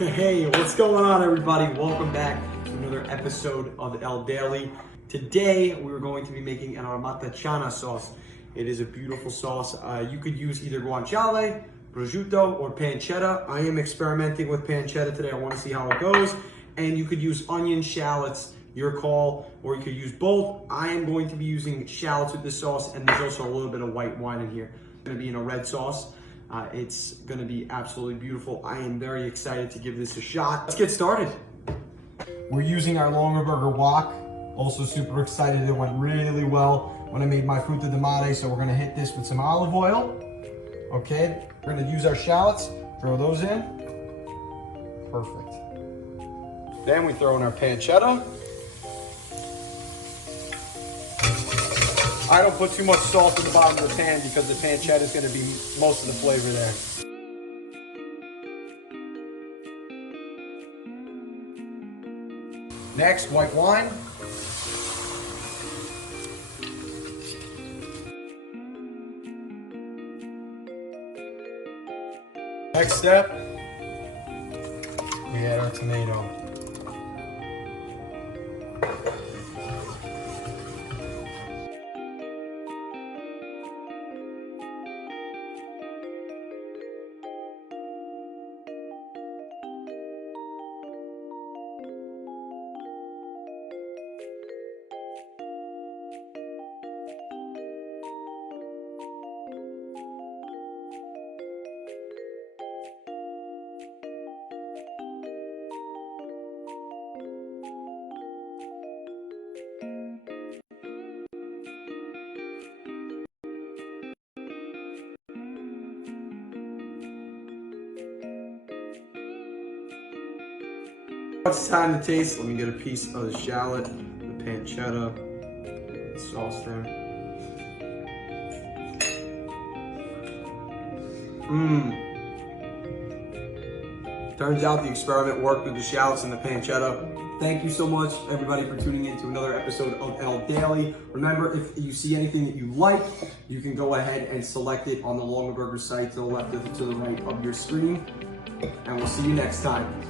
Hey, what's going on, everybody? Welcome back to another episode of El Daily. Today, we're going to be making an armatachana sauce. It is a beautiful sauce. You could use either guanciale, prosciutto, or pancetta. I am experimenting with pancetta today. I want to see how it goes. And you could use onion, shallots, your call, or you could use both. I am going to be using shallots with this sauce, and there's also a little bit of white wine in here. It's going to be in a red sauce. It's gonna be absolutely beautiful. I am very excited to give this a shot. Let's get started. We're using our Longaberger wok. Also super excited, it went really well when I made my fruta de mare, so we're gonna hit this with some olive oil. Okay, we're gonna use our shallots, throw those in. Perfect. Then we throw in our pancetta. I don't put too much salt in the bottom of the pan because the pancetta is going to be most of the flavor there. Next, white wine. Next step, we add our tomato. It's time to taste. Let me get a piece of the shallot, the pancetta, the sauce there. Turns out the experiment worked with the shallots and the pancetta. Thank you so much, everybody, for tuning in to another episode of El Daily. Remember, if you see anything that you like, you can go ahead and select it on the Longaberger site to the left or to the right of your screen. And we'll see you next time.